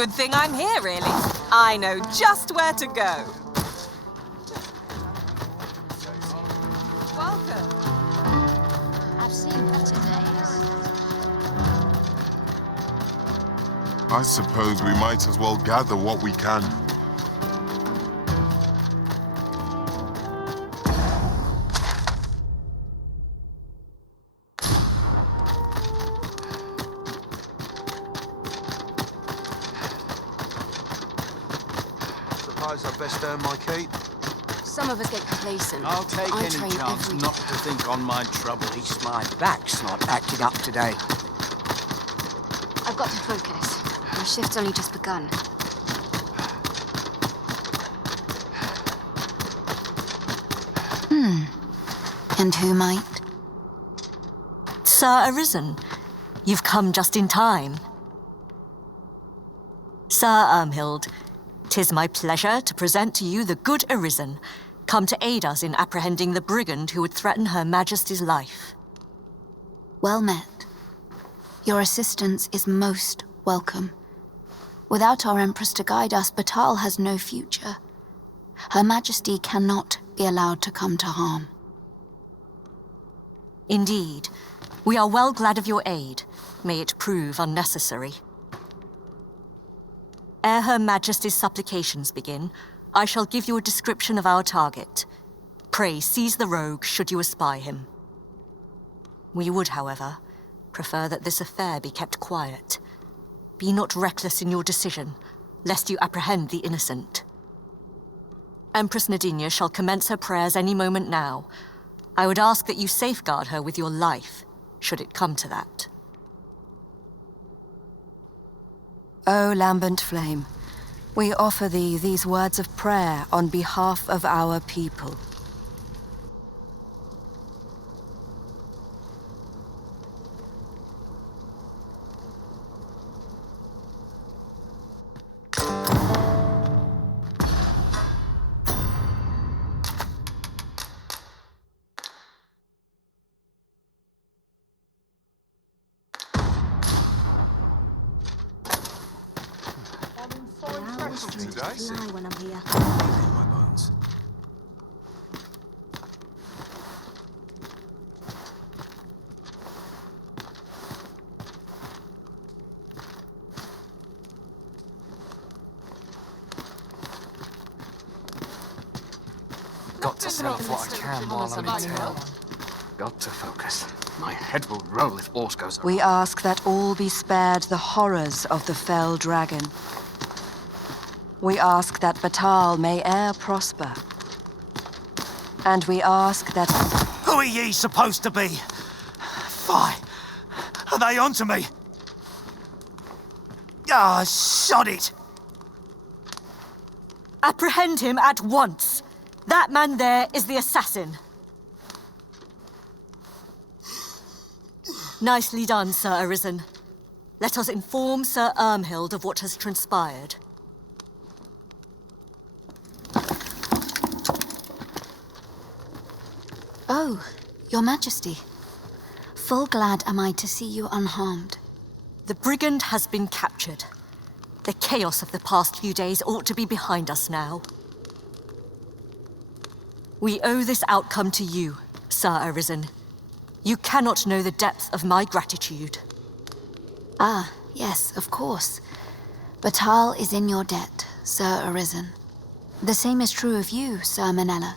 Good thing I'm here, really. I know just where to go. Welcome. I've seen better days. I suppose we might as well gather what we can. Suppose I best earn my keep. Some of us get complacent. I'll take I any train chance every not to think on my trouble. At least my back's not acting up today. I've got to focus. My shift's only just begun. And who might? Sir Arisen, you've come just in time. Sir Ermhild, 'tis my pleasure to present to you the good Arisen, come to aid us in apprehending the brigand who would threaten Her Majesty's life. Well met. Your assistance is most welcome. Without our Empress to guide us, Batal has no future. Her Majesty cannot be allowed to come to harm. Indeed, we are well glad of your aid. May it prove unnecessary. Ere Her Majesty's supplications begin, I shall give you a description of our target. Pray seize the rogue should you espy him. We would, however, prefer that this affair be kept quiet. Be not reckless in your decision, lest you apprehend the innocent. Empress Nadinia shall commence her prayers any moment now. I would ask that you safeguard her with your life, should it come to that. O lambent flame, we offer thee these words of prayer on behalf of our people. Lie when I'm here. My bones. Got to sell off what I can while I'm in town. Got to focus. My head will roll if aught goes wrong. We ask that all be spared the horrors of the fell dragon. We ask that Batal may e'er prosper. And we ask that... Who are ye supposed to be? Fie! Are they onto me? Ah, sod it! Apprehend him at once. That man there is the assassin. Nicely done, Sir Arisen. Let us inform Sir Ermhild of what has transpired. Oh, Your Majesty. Full glad am I to see you unharmed. The brigand has been captured. The chaos of the past few days ought to be behind us now. We owe this outcome to you, Sir Arisen. You cannot know the depth of my gratitude. Ah, yes, of course. Batal is in your debt, Sir Arisen. The same is true of you, Sir Manella.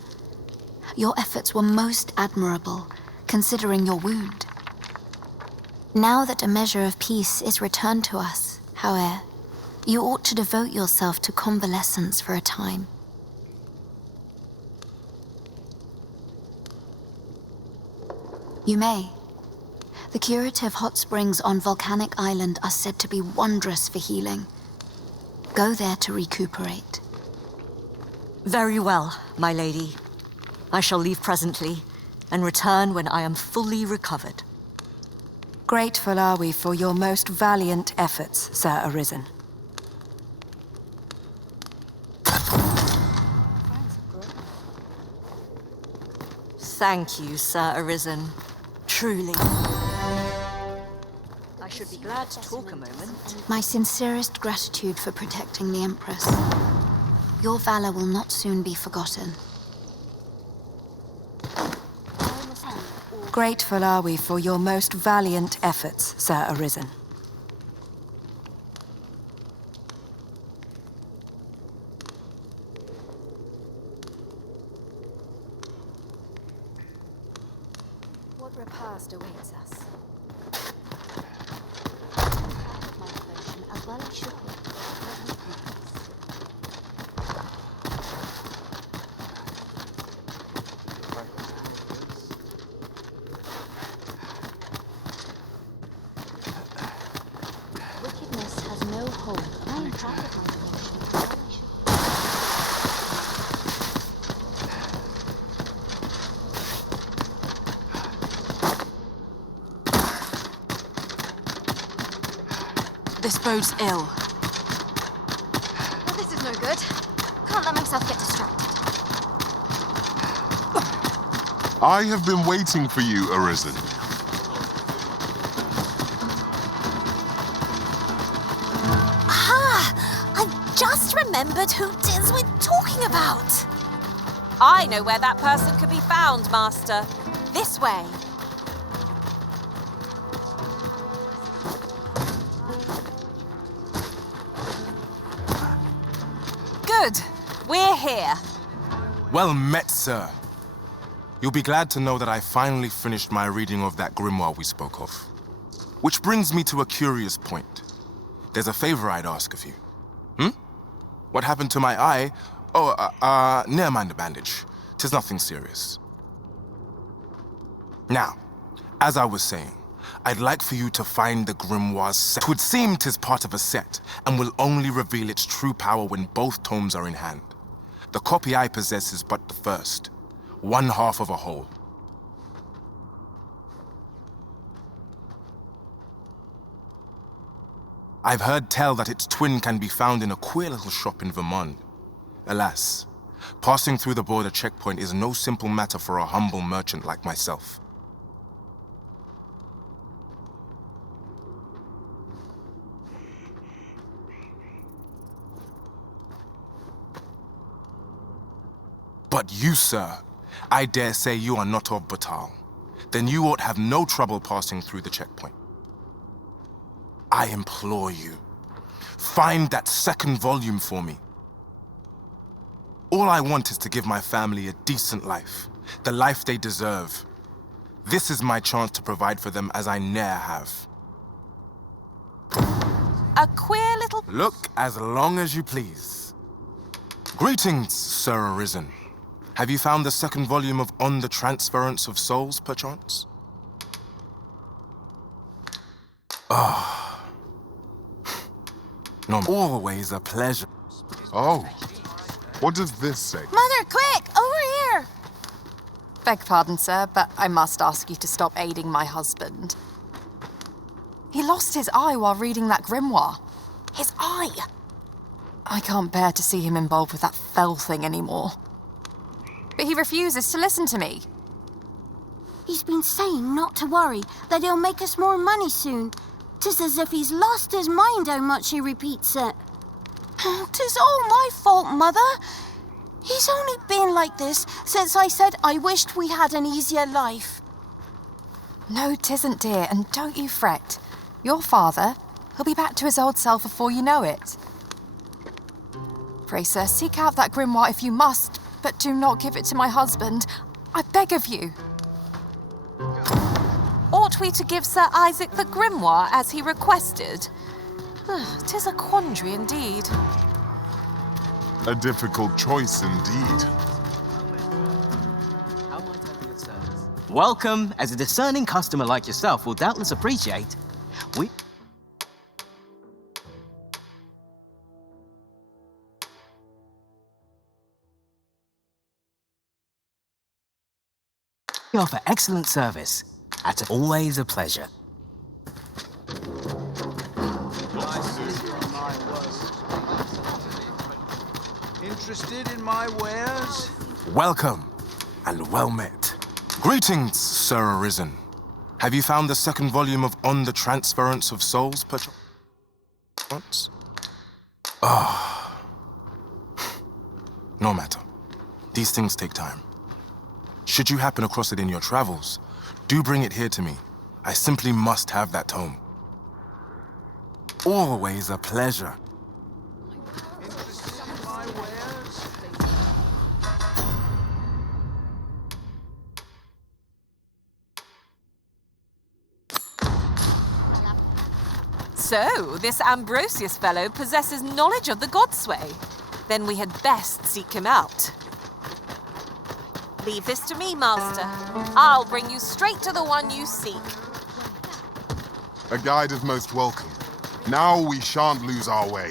Your efforts were most admirable, considering your wound. Now that a measure of peace is returned to us, however, you ought to devote yourself to convalescence for a time. You may. The curative hot springs on Volcanic Island are said to be wondrous for healing. Go there to recuperate. Very well, my lady. I shall leave presently, and return when I am fully recovered. Grateful are we for your most valiant efforts, Sir Arisen. Thank you, Sir Arisen. Truly. I should should be glad to talk a moment. My sincerest gratitude for protecting the Empress. Your valor will not soon be forgotten. Grateful are we for your most valiant efforts, Sir Arisen. What repast awaits us? My devotion, as well as should be. Wickedness has no hold. I am proud of my devotion, as well I should be. This bodes ill. Well, this is no good. Can't let myself get distracted. I have been waiting for you, Arisen. I've just remembered who Diz we're talking about. I know where that person could be found, Master. This way. Good. We're here. Well met, sir. You'll be glad to know that I finally finished my reading of that grimoire we spoke of. Which brings me to a curious point. There's a favor I'd ask of you. What happened to my eye? Oh, never mind the bandage. 'Tis nothing serious. Now, as I was saying, I'd like for you to find the grimoire's set. 'Twould seem 'tis part of a set, and will only reveal its true power when both tomes are in hand. The copy I possess is but the first, one half of a whole. I've heard tell that its twin can be found in a queer little shop in Vermont. Alas, passing through the border checkpoint is no simple matter for a humble merchant like myself. But you, sir, I dare say you are not of Batal. Then you ought have no trouble passing through the checkpoint. I implore you, find that second volume for me. All I want is to give my family a decent life, the life they deserve. This is my chance to provide for them as I ne'er have. A queer little... Look as long as you please. Greetings, Sir Arisen. Have you found the second volume of On the Transference of Souls, perchance? No, always a pleasure. Oh, what does this say? Mother, quick! Over here! Beg pardon, sir, but I must ask you to stop aiding my husband. He lost his eye while reading that grimoire. His eye! I can't bear to see him involved with that fell thing anymore. But he refuses to listen to me. He's been saying not to worry, that he'll make us more money soon. 'Tis as if he's lost his mind how much he repeats it. 'Tis all my fault, Mother. He's only been like this since I said I wished we had an easier life. No, 'tisn't, dear, and don't you fret. Your father, he'll be back to his old self before you know it. Pray, sir, seek out that grimoire if you must, but do not give it to my husband. I beg of you. Ought we to give Sir Isaac the grimoire as he requested? 'Tis a quandary indeed. A difficult choice indeed. How might I be of service? Welcome, as a discerning customer like yourself will doubtless appreciate. We offer excellent service. At always a pleasure. Interested in my wares? Welcome, and well met. Greetings, Sir Arisen. Have you found the second volume of On the Transference of Souls, perchance? Ah. No matter. These things take time. Should you happen across it in your travels, do bring it here to me. I simply must have that tome. Always a pleasure. So, this Ambrosius fellow possesses knowledge of the Godsway. Then we had best seek him out. Leave this to me, Master. I'll bring you straight to the one you seek. A guide is most welcome. Now we shan't lose our way.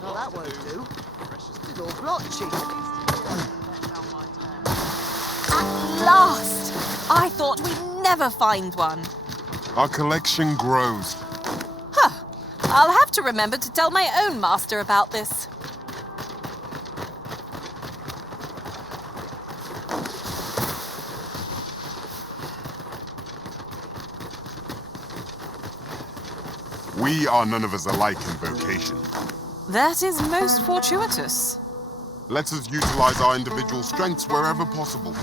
Well, that won't do. It's all blotchy. At last! I thought we'd never find one. Our collection grows. Huh. I'll have to remember to tell my own master about this. We are none of us alike in vocation. That is most fortuitous. Let us utilize our individual strengths wherever possible.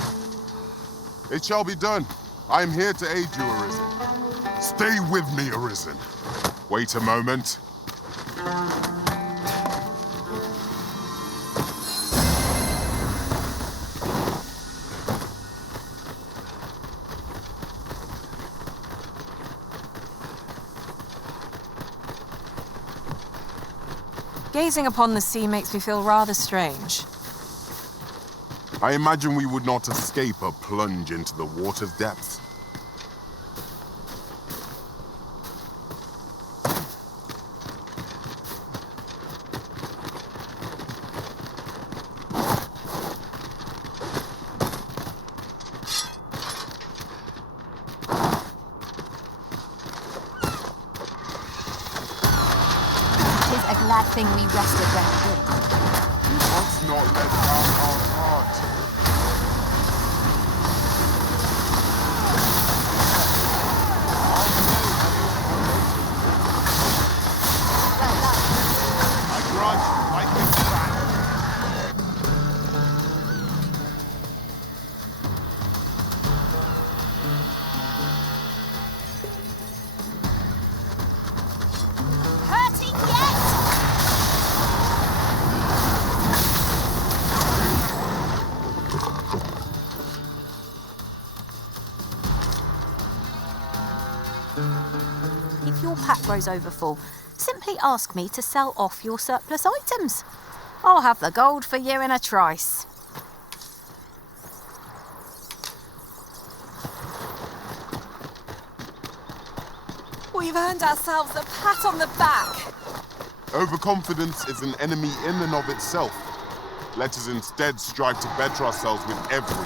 It shall be done. I am here to aid you, Arisen. Stay with me, Arisen. Wait a moment. Gazing upon the sea makes me feel rather strange. I imagine we would not escape a plunge into the water's depths. A glad thing we rested where we did. You must not let down our heart. I grant you, like this back. Hurting yet? If your pack grows overfull, simply ask me to sell off your surplus items. I'll have the gold for you in a trice. We've earned ourselves a pat on the back. Overconfidence is an enemy in and of itself. Let us instead strive to better ourselves with everything.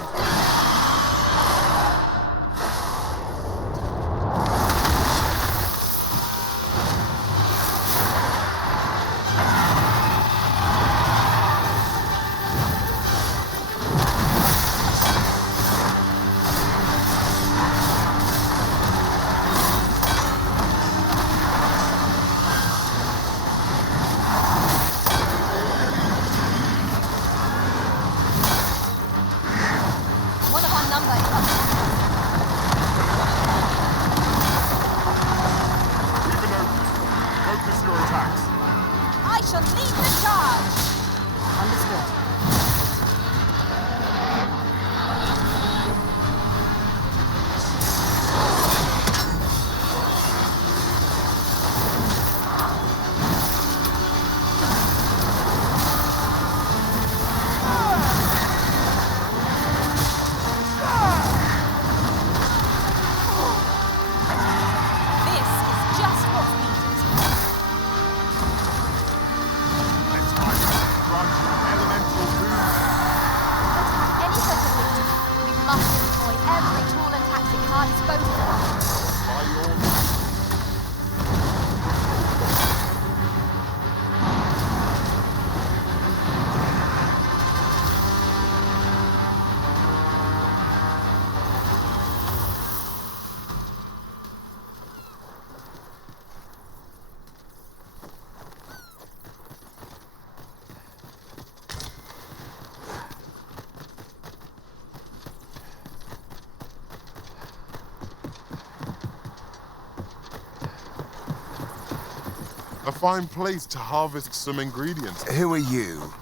A fine place to harvest some ingredients. Who are you?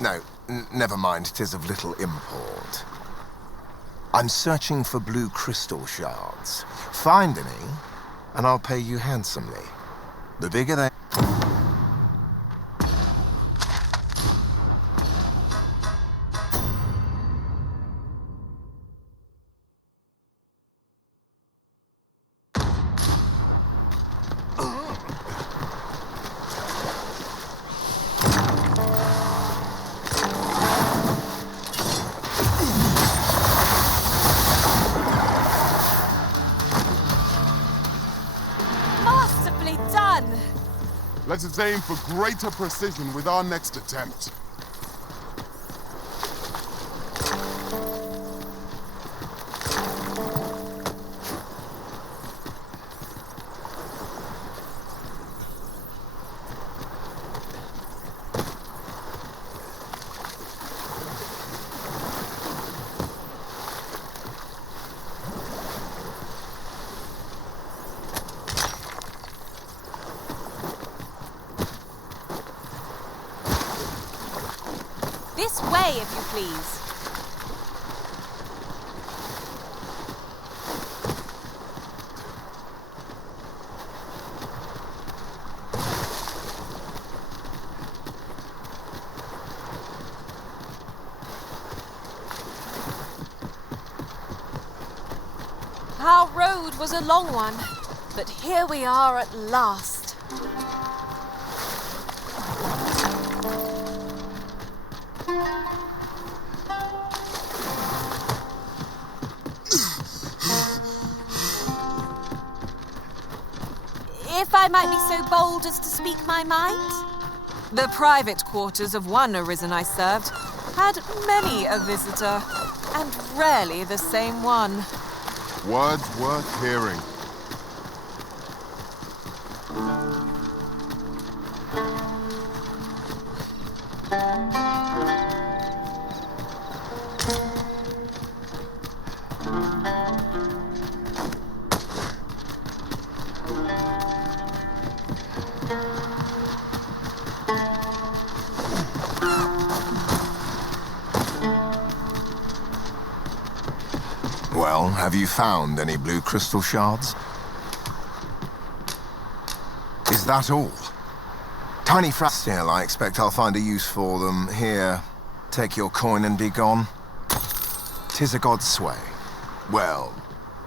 No, never mind, 'tis of little import. I'm searching for blue crystal shards. Find any, and I'll pay you handsomely. The bigger they... Masterfully done! Let us aim for greater precision with our next attempt. This way, if you please. Our road was a long one, but here we are at last. If I might be so bold as to speak my mind? The private quarters of one Arisen I served had many a visitor, and rarely the same one. Words worth hearing. Well, have you found any blue crystal shards? Is that all? Tiny still, I expect I'll find a use for them. Here, take your coin and be gone. 'Tis a god's sway. Well,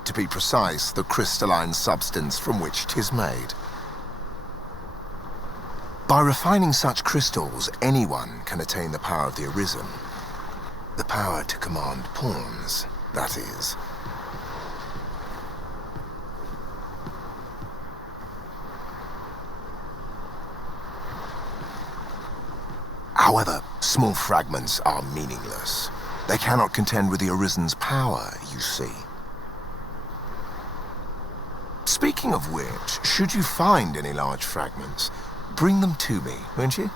to be precise, the crystalline substance from which 'tis made. By refining such crystals, anyone can attain the power of the Arisen. The power to command pawns, that is. However, small fragments are meaningless. They cannot contend with the Arisen's power, you see. Speaking of which, should you find any large fragments, bring them to me, won't you?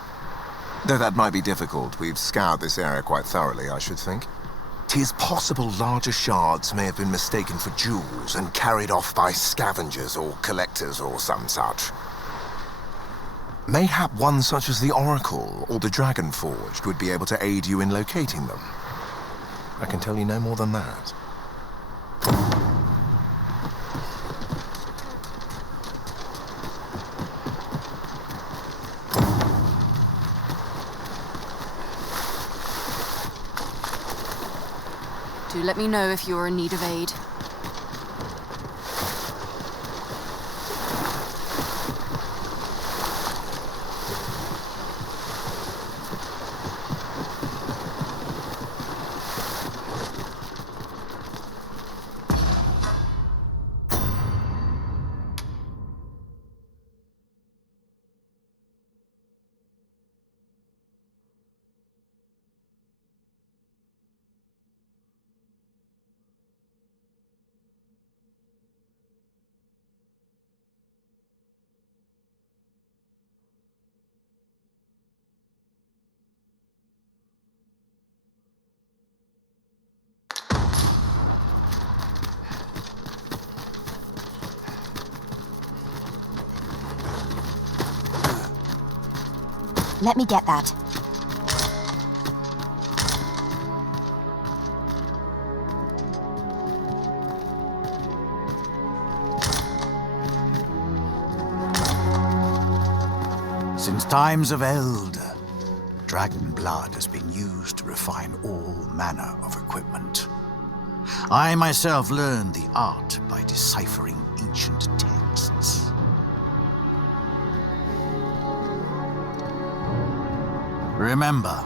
Though that might be difficult, we've scoured this area quite thoroughly, I should think. 'Tis possible larger shards may have been mistaken for jewels and carried off by scavengers or collectors or some such. Mayhap one such as the Oracle or the Dragon Forged would be able to aid you in locating them. I can tell you no more than that. Do let me know if you're in need of aid. Let me get that. Since times of eld, dragon blood has been used to refine all manner of equipment. I myself learned the art by deciphering ancient texts. Remember,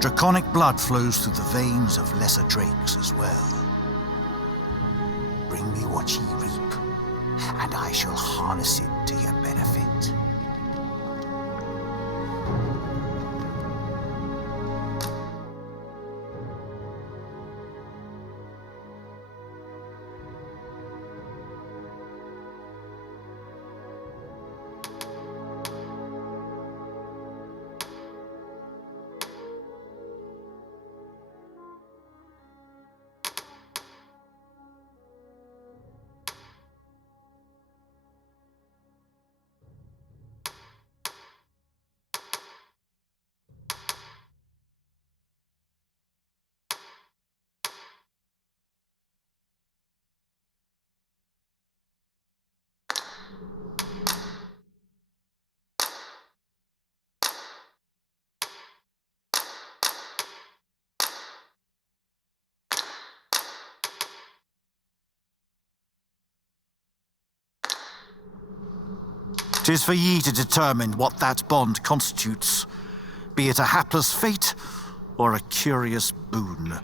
draconic blood flows through the veins of lesser drakes as well. Bring me what ye reap, and I shall harness it to your benefit. "'Tis for ye to determine what that bond constitutes, be it a hapless fate or a curious boon."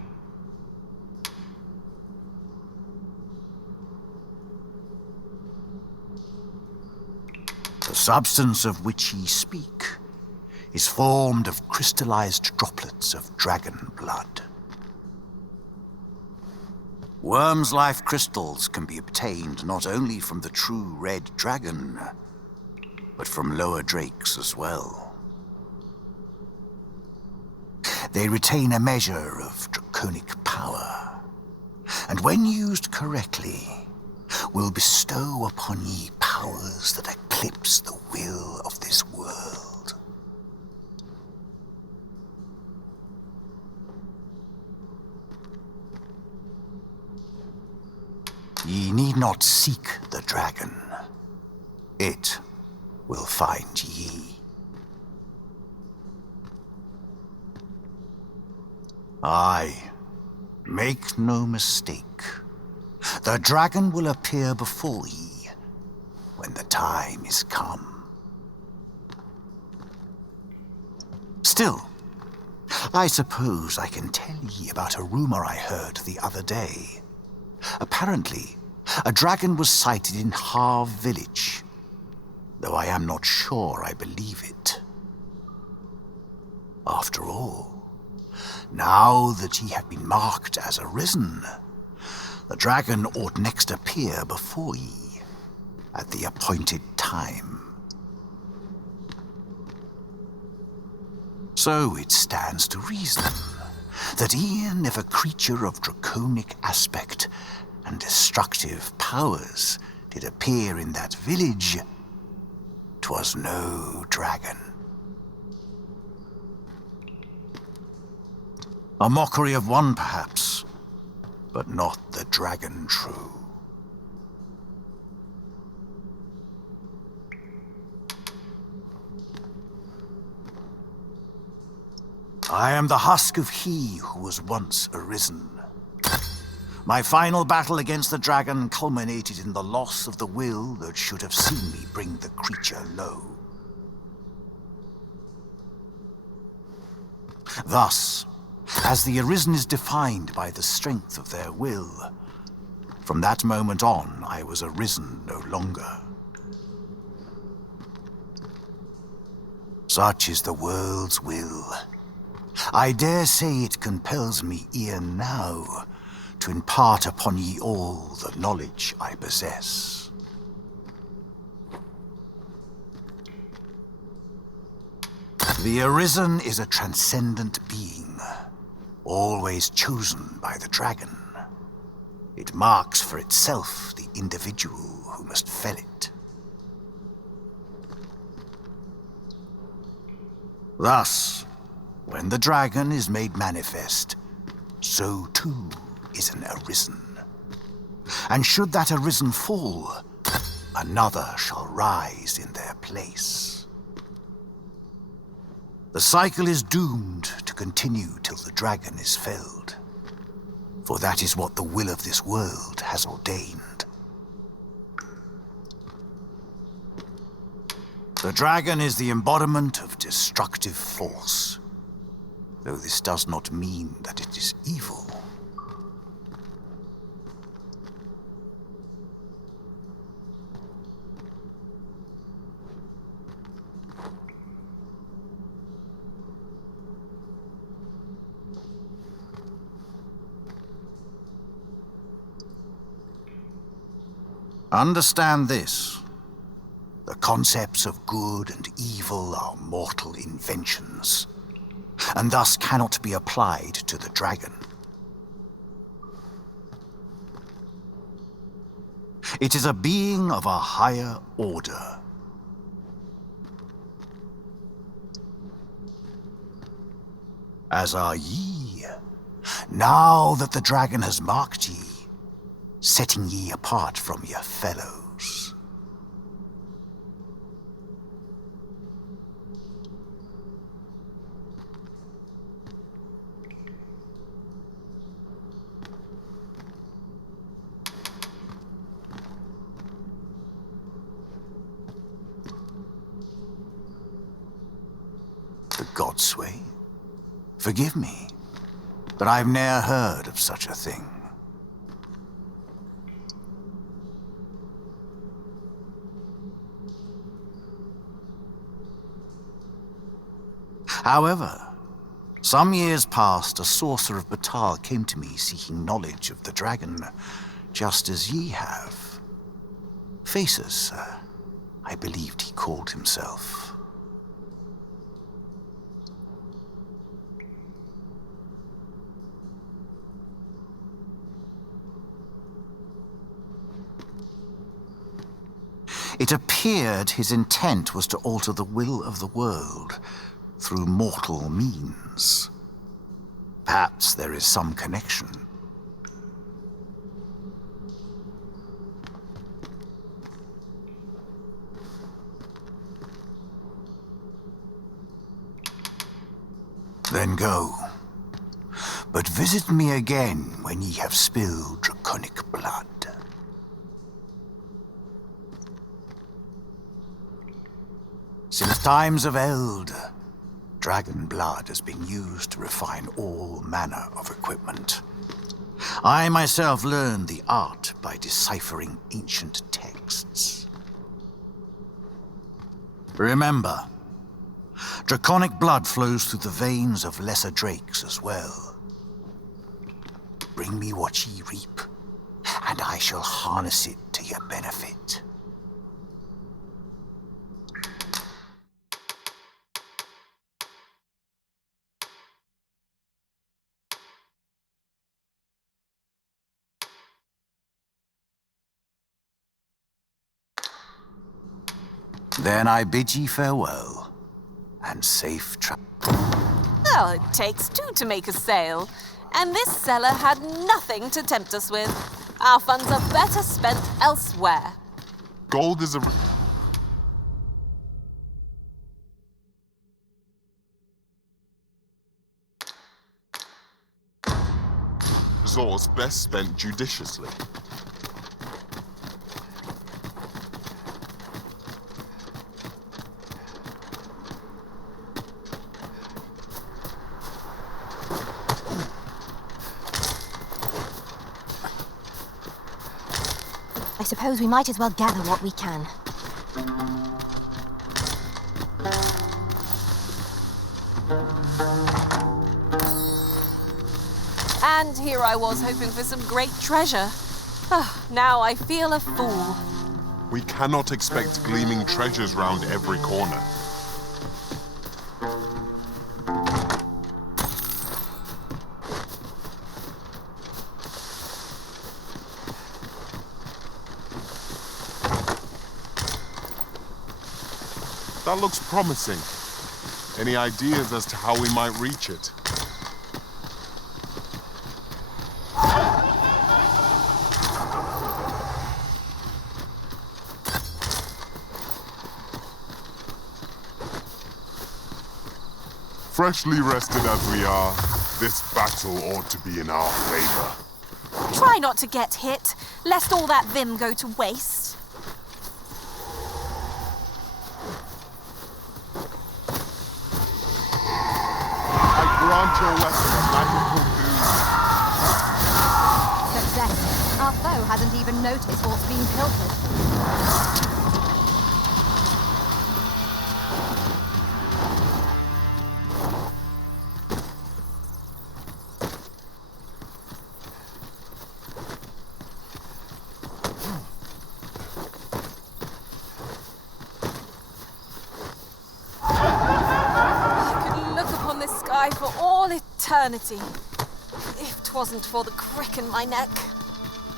"The substance of which ye speak is formed of crystallized droplets of dragon blood. Worm's life crystals can be obtained not only from the true red dragon, but from lower drakes as well. They retain a measure of draconic power, and when used correctly, will bestow upon ye powers that eclipse the will of this world. Ye need not seek the dragon. It will find ye. Aye, make no mistake. The dragon will appear before ye when the time is come. Still, I suppose I can tell ye about a rumor I heard the other day. Apparently, a dragon was sighted in Harve Village, though I am not sure I believe it. After all, now that ye have been marked as arisen, the dragon ought next appear before ye at the appointed time. So it stands to reason that e'en if a creature of draconic aspect and destructive powers did appear in that village, 'twas no dragon. A mockery of one, perhaps, but not the dragon true. I am the husk of he who was once arisen. My final battle against the dragon culminated in the loss of the will that should have seen me bring the creature low. Thus, as the arisen is defined by the strength of their will, from that moment on I was arisen no longer. Such is the world's will. I dare say it compels me e'en now to impart upon ye all the knowledge I possess. The Arisen is a transcendent being, always chosen by the dragon. It marks for itself the individual who must fell it. Thus, when the dragon is made manifest, so too is an arisen. And should that arisen fall, another shall rise in their place. The cycle is doomed to continue till the dragon is felled, for that is what the will of this world has ordained. The dragon is the embodiment of destructive force, though this does not mean that it is evil. Understand this. The concepts of good and evil are mortal inventions, and thus cannot be applied to the dragon. It is a being of a higher order. As are ye, now that the dragon has marked ye, setting ye apart from your fellows. The Godsway? Forgive me, but I've ne'er heard of such a thing. However, some years past, a sorcerer of Batal came to me seeking knowledge of the dragon, just as ye have. Faces, sir, I believed he called himself. It appeared his intent was to alter the will of the world through mortal means. Perhaps there is some connection. Then go. But visit me again when ye have spilled draconic blood. Since times of eld, dragon blood has been used to refine all manner of equipment. I myself learned the art by deciphering ancient texts. Remember, draconic blood flows through the veins of lesser drakes as well. Bring me what ye reap, and I shall harness it to your benefit. Then I bid ye farewell, and safe travel. Well, it takes two to make a sale, and this seller had nothing to tempt us with. Our funds are better spent elsewhere. Gold is a resource best spent judiciously. I suppose we might as well gather what we can. And here I was hoping for some great treasure. Now I feel a fool. We cannot expect gleaming treasures round every corner. That looks promising. Any ideas as to how we might reach it? Freshly rested as we are, this battle ought to be in our favor. Try not to get hit, lest all that vim go to waste. I grant your weapon a magical boon. Success. Our foe hasn't even noticed what's being pilfered. For all eternity, if 'twasn't for the crick in my neck.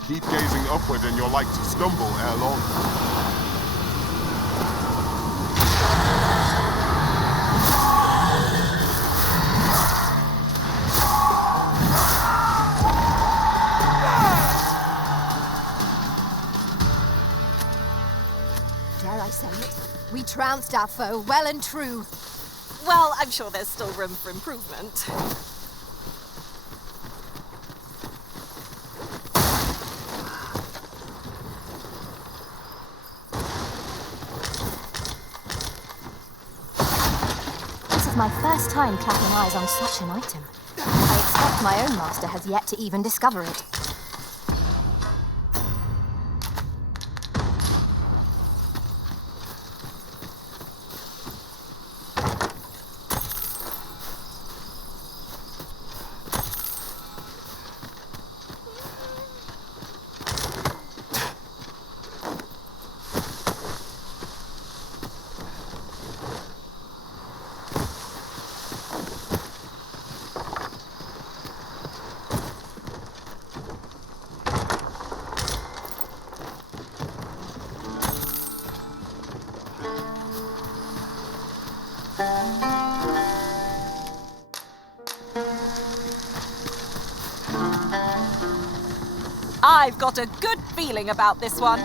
Keep gazing upward and you're like to stumble ere long. Dare I say it? We trounced our foe well and true. Well, I'm sure there's still room for improvement. This is my first time clapping eyes on such an item. I expect my own master has yet to even discover it. I've got a good feeling about this one.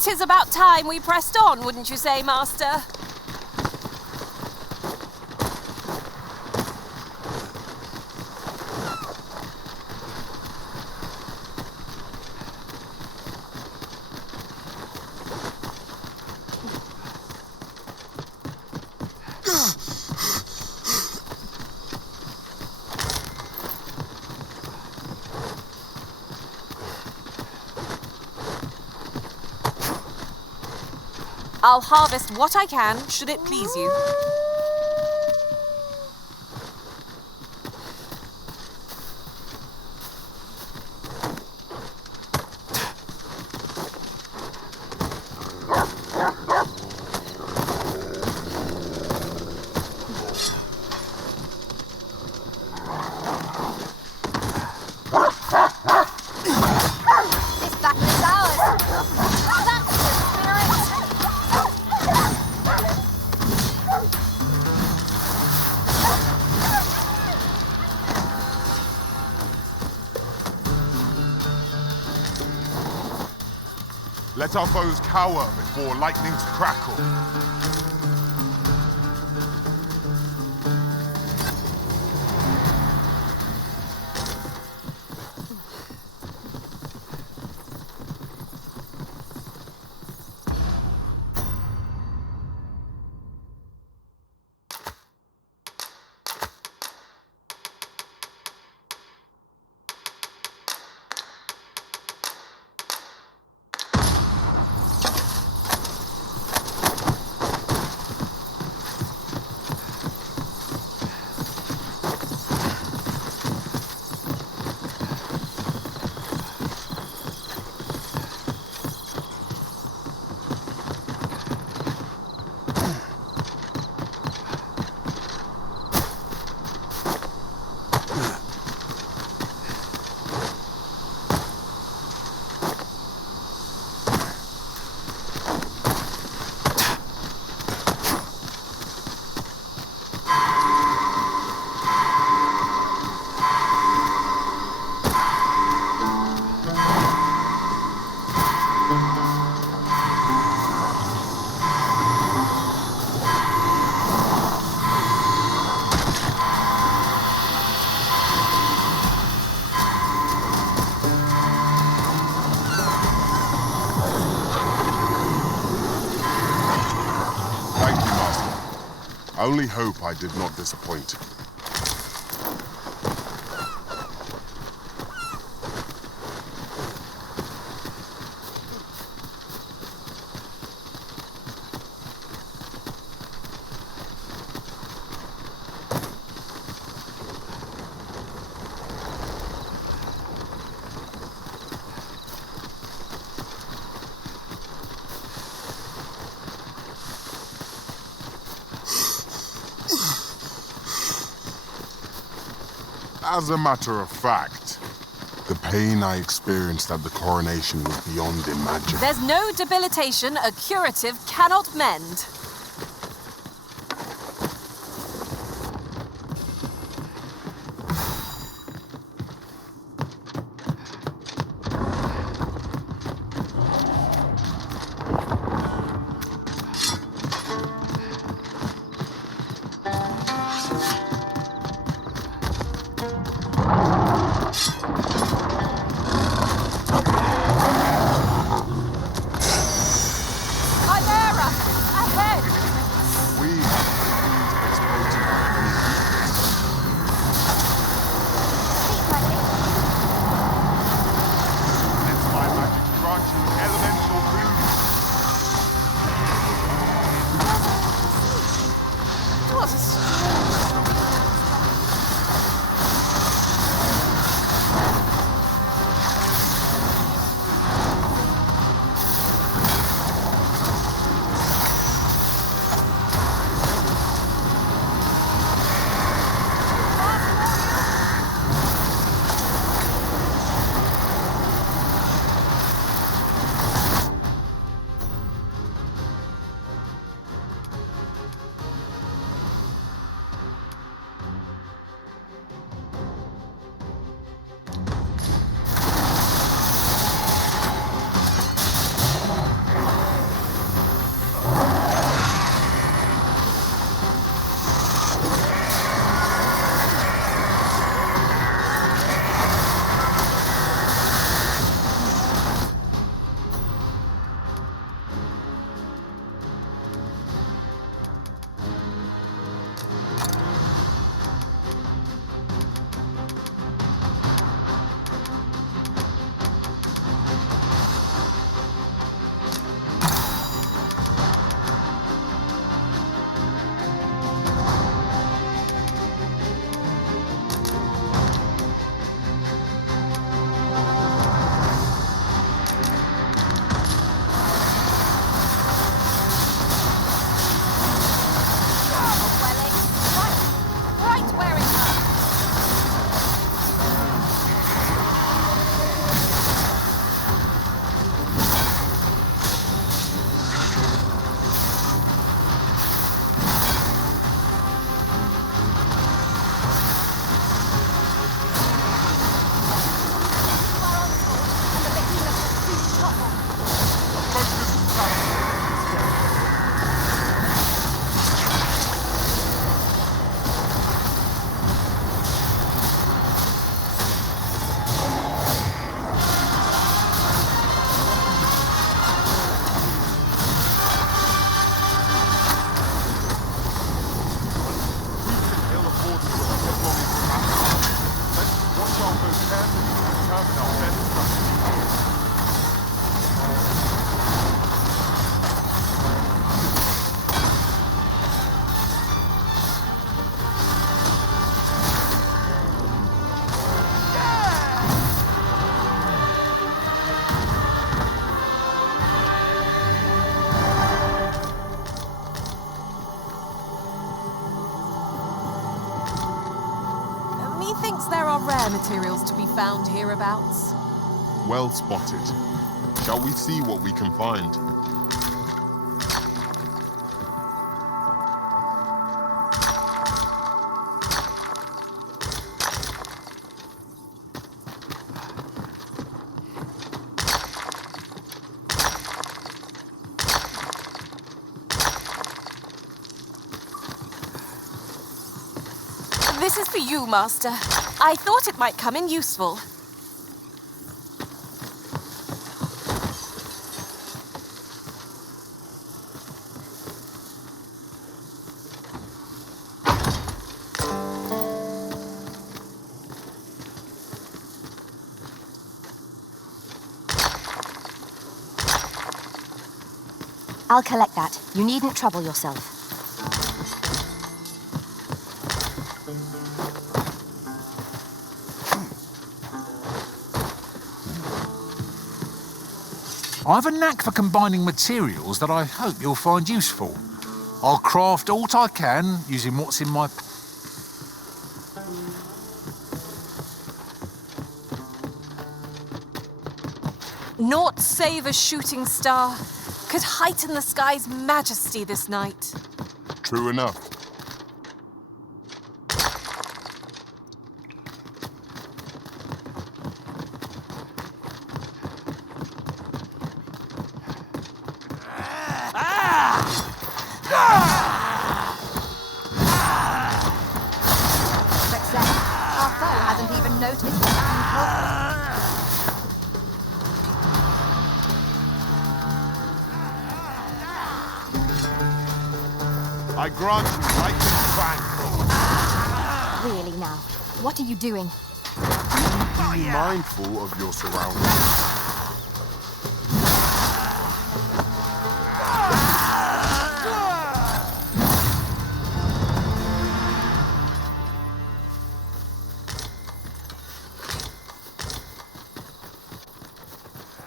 Tis about time we pressed on, wouldn't you say, Master? I'll harvest what I can, should it please you. This battle is ours. That's the spirit. Let our foes cower before lightning's crackle. I only hope I did not disappoint. As a matter of fact, the pain I experienced at the coronation was beyond imagining. There's no debilitation a curative cannot mend. Methinks there are rare materials to be found hereabouts. Well spotted. Shall we see what we can find? This is for you, Master. I thought it might come in useful. I'll collect that. You needn't trouble yourself. I have a knack for combining materials that I hope you'll find useful. I'll craft aught I can using what's in my... Naught save a shooting star could heighten the sky's majesty this night. True enough. Our foe hasn't even noticed what's been caught. I grant you right in Really now, what are you doing? Be mindful of your surroundings.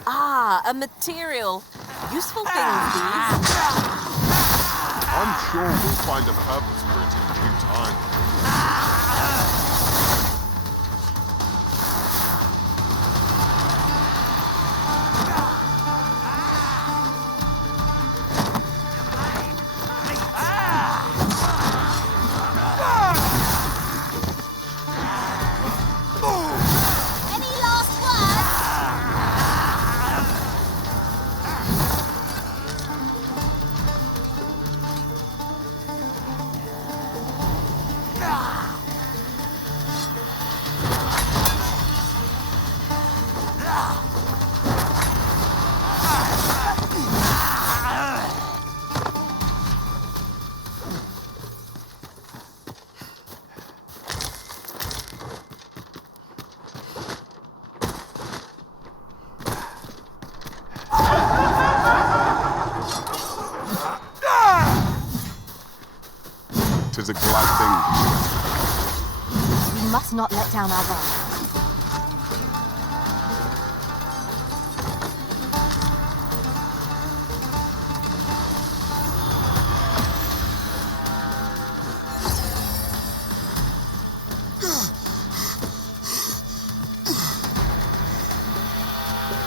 Ah, a material. Useful things, these. I'm sure we'll find a purpose for it in due time. Any last words? Tis a glad thing. We must not let down our guard.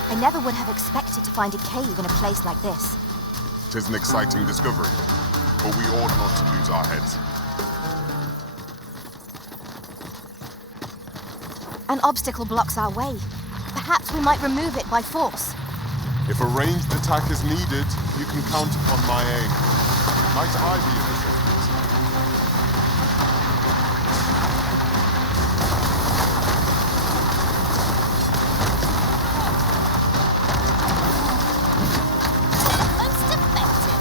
I never would have expected to find a cave in a place like this. Tis an exciting discovery, but we ought not to lose our heads. An obstacle blocks our way. Perhaps we might remove it by force. If a ranged attack is needed, you can count upon my aid. Might I be of assistance? Most effective.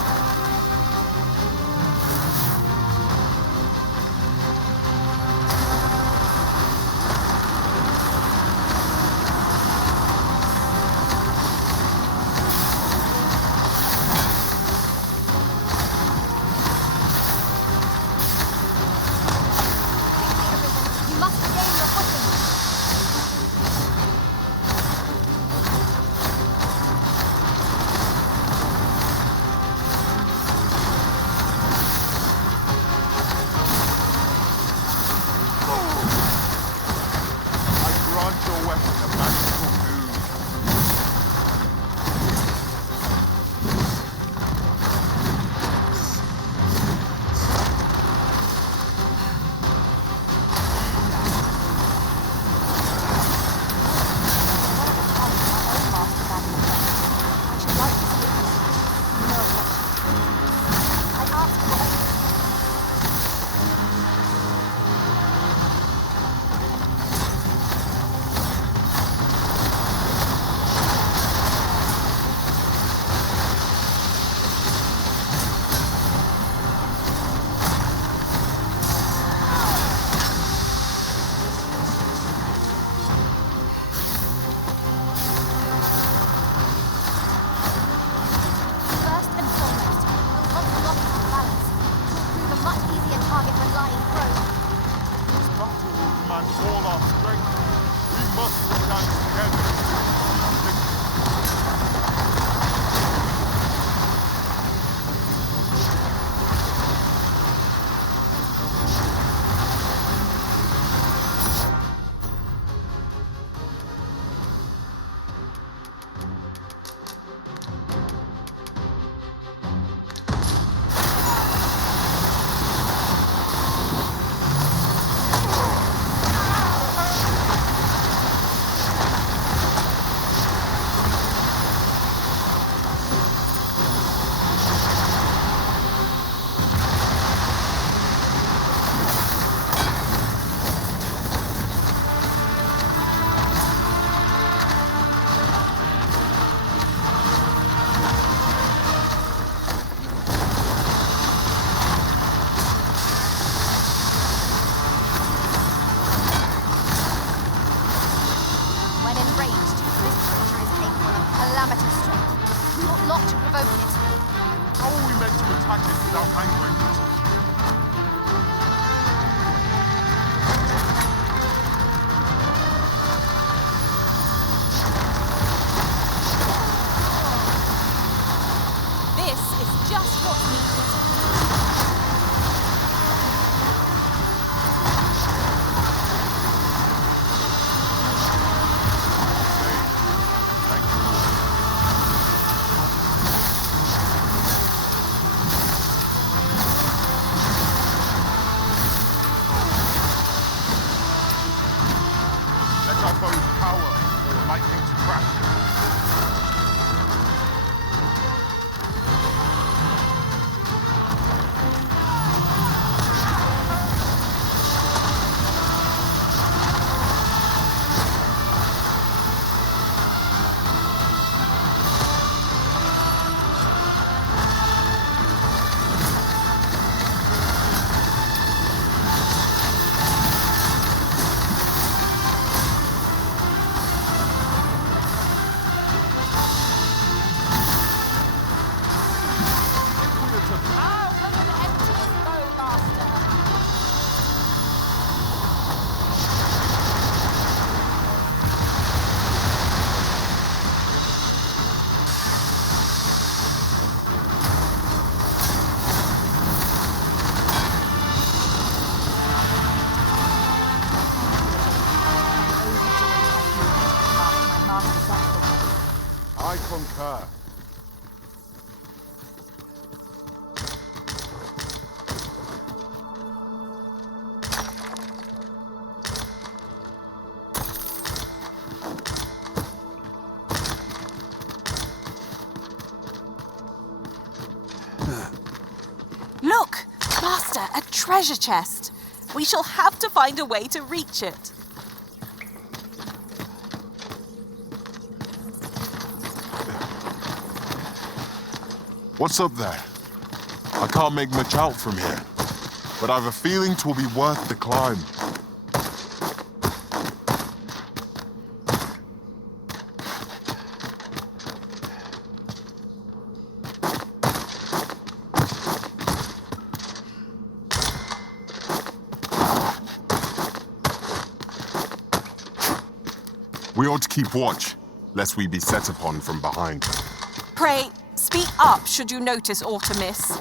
command all our strength. We must stand together. When enraged, this creature is capable of calamitous strength. We ought not to provoke it. How are we meant to attack it without angering it? This is just what's needed. Let our bows power or lightning to crack. I concur. Look! Master, a treasure chest. We shall have to find a way to reach it. What's up there? I can't make much out from here, but I've a feeling 'twill be worth the climb. We ought to keep watch, lest we be set upon from behind. Pray, speak up should you notice aught amiss.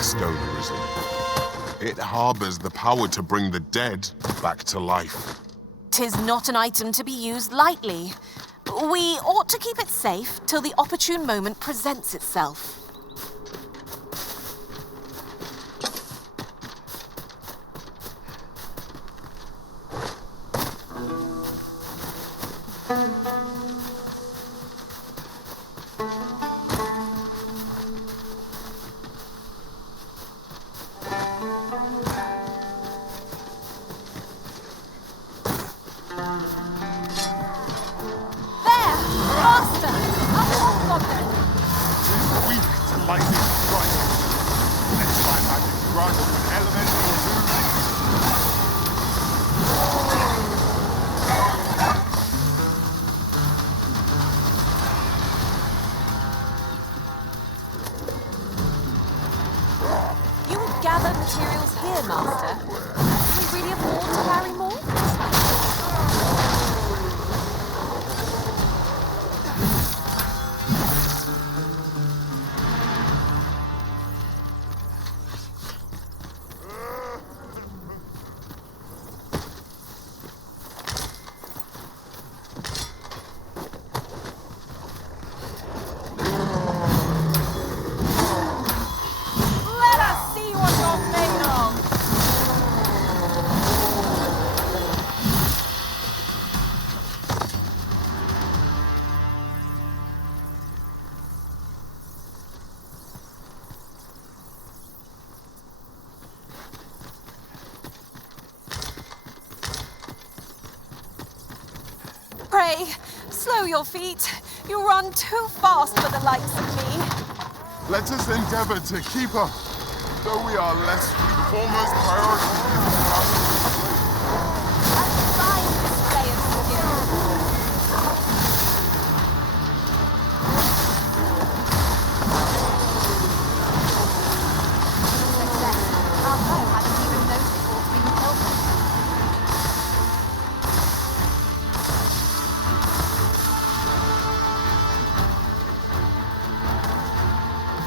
Stone arisen. It harbors the power to bring the dead back to life. 'Tis not an item to be used lightly. We ought to keep it safe till the opportune moment presents itself. grant you an elemental illusion. You would gather materials here, Master. Can we really afford to carry more? Let us see what you're made of! Pray, slow your feet. You run too fast for the likes of me. Let us endeavor to keep up. Though we are less foremost priority is the battle. A fine display of skill. Success. Our foe hadn't even noticed what's been killed.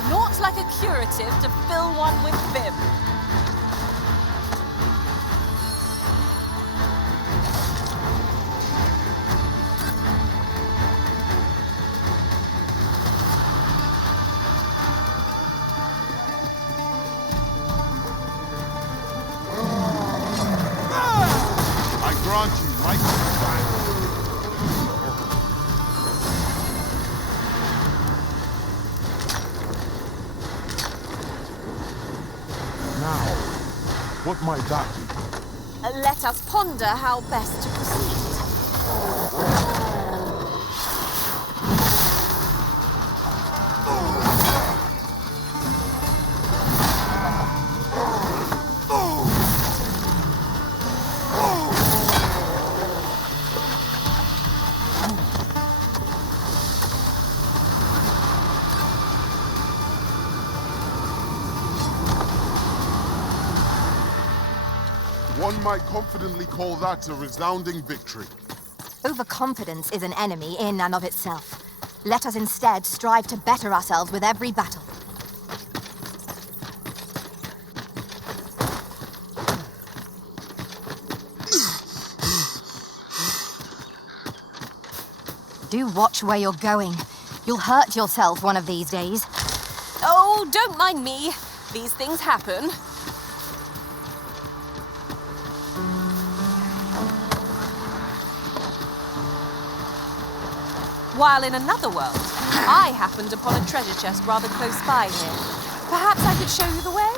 Not like a curative to fill one with vim. I grant you might stand. Now, what might that be? Let us ponder how best to proceed. One might confidently call that a resounding victory. Overconfidence is an enemy in and of itself. Let us instead strive to better ourselves with every battle. Do watch where you're going. You'll hurt yourself one of these days. Oh, don't mind me. These things happen. While in another world, I happened upon a treasure chest rather close by here. Perhaps I could show you the way?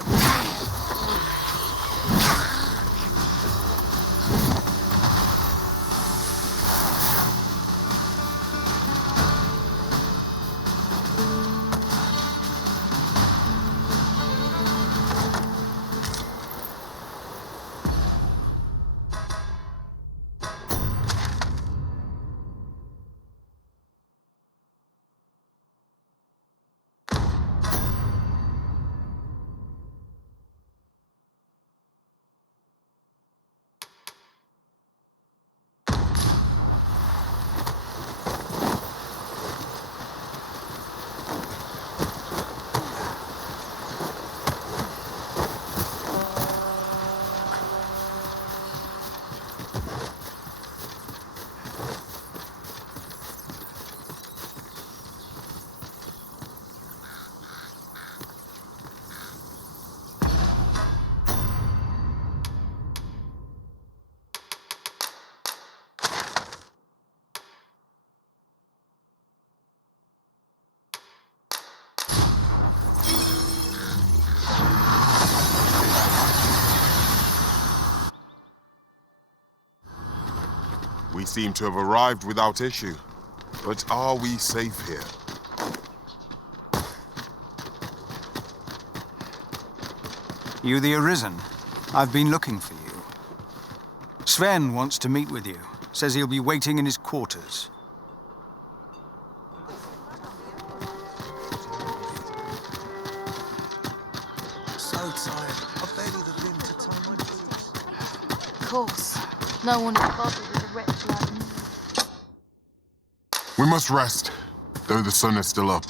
We seem to have arrived without issue. But are we safe here? You the Arisen? I've been looking for you. Sven wants to meet with you. Says he'll be waiting in his quarters. So tired. I barely the vim to tie my boots. Of course. No one is bothered with a wretch like me. We must rest, though the sun is still up.